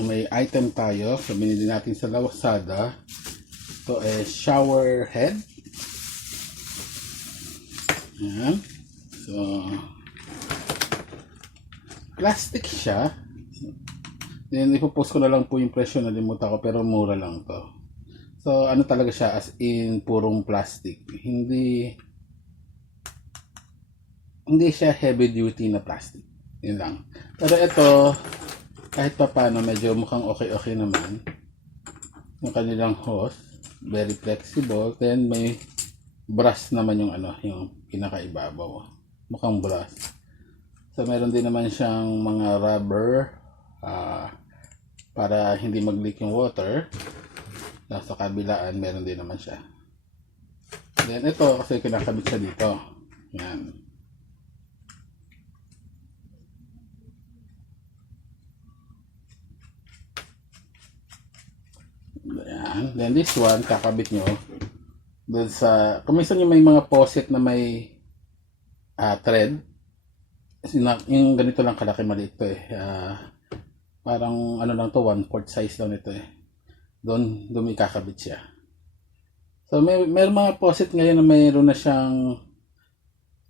May item tayo. So, binili natin sa Lazada. Ito ay shower head. Ayan. So, plastic siya. Then, ipopost ko na lang po yung presyo. Nalimutan ko, pero mura lang to. So, ano talaga siya, as in purong plastic. Hindi siya heavy duty na plastic. Yun lang. Pero ito, kahit pa paano, medyo mukhang okay naman. Yung kanilang hose, very flexible. Then may brush naman yung yung pinakaibabaw. Mukhang brush. So meron din naman siyang mga rubber para hindi mag-leak yung water. Sa kabilaan, meron din naman siya. Then ito, kasi kinakabit siya dito. Yan. Ayan. Then this one, kakabit nyo doon sa, kuminsan yung may mga poset na may thread. Yung ganito lang kalaki, maliit to eh. Parang ano lang to, 1/4 size lang ito eh. Doon may kakabit siya. So may mga poset ngayon na mayroon na siyang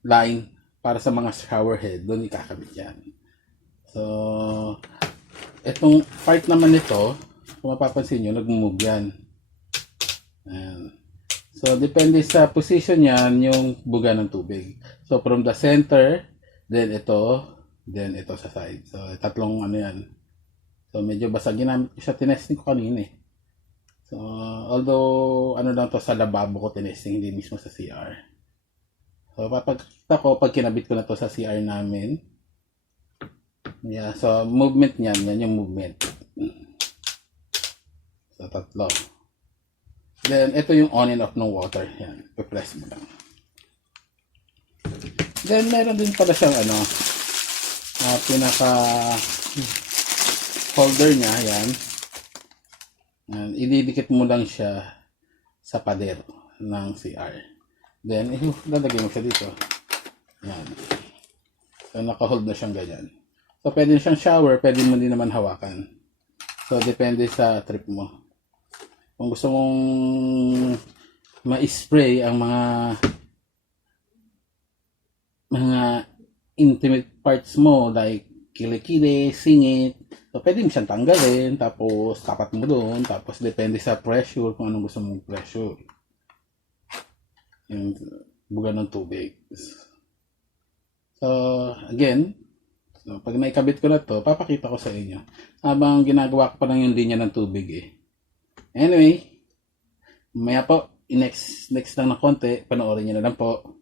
line para sa mga shower head. Doon ikakabit yan. So itong part naman nito, kung mapapansin nyo, nag-move yan. Ayan. So, depende sa position yan, yung buga ng tubig. So, from the center, then ito sa side. So, tatlong ano yan. So, medyo basa. Ginamit ko siya, tinesting ko kanina eh. So, although, ano lang to sa lababo ko tinesting, hindi mismo sa CR. So, papagkita ko, pag kinabit ko na to sa CR namin. Yeah, so, movement yan yung movement. So, tatlo. Then, ito yung on and off ng water. Yan. I-press mo lang. Then, meron din pala siyang pinaka holder niya. Yan. Yan. Ididikit mo lang siya sa pader ng CR. Then, lalagay mo siya dito. Yan. So, naka-hold na siyang ganyan. So, pwede siyang shower. Pwede mo din naman hawakan. So, depende sa trip mo. Kung gusto mong ma-spray ang mga intimate parts mo like kilikili, singit, so pwede mo siyang tanggalin, tapos tapat mo doon, tapos depende sa pressure kung anong gusto mong pressure. Yung buga ng tubig. So, again, pag naikabit ko na to, papakita ko sa inyo. Habang ginagawa ko pa lang yung linya ng tubig eh. Anyway, maya po, next lang na konti, panoorin nyo na lang po.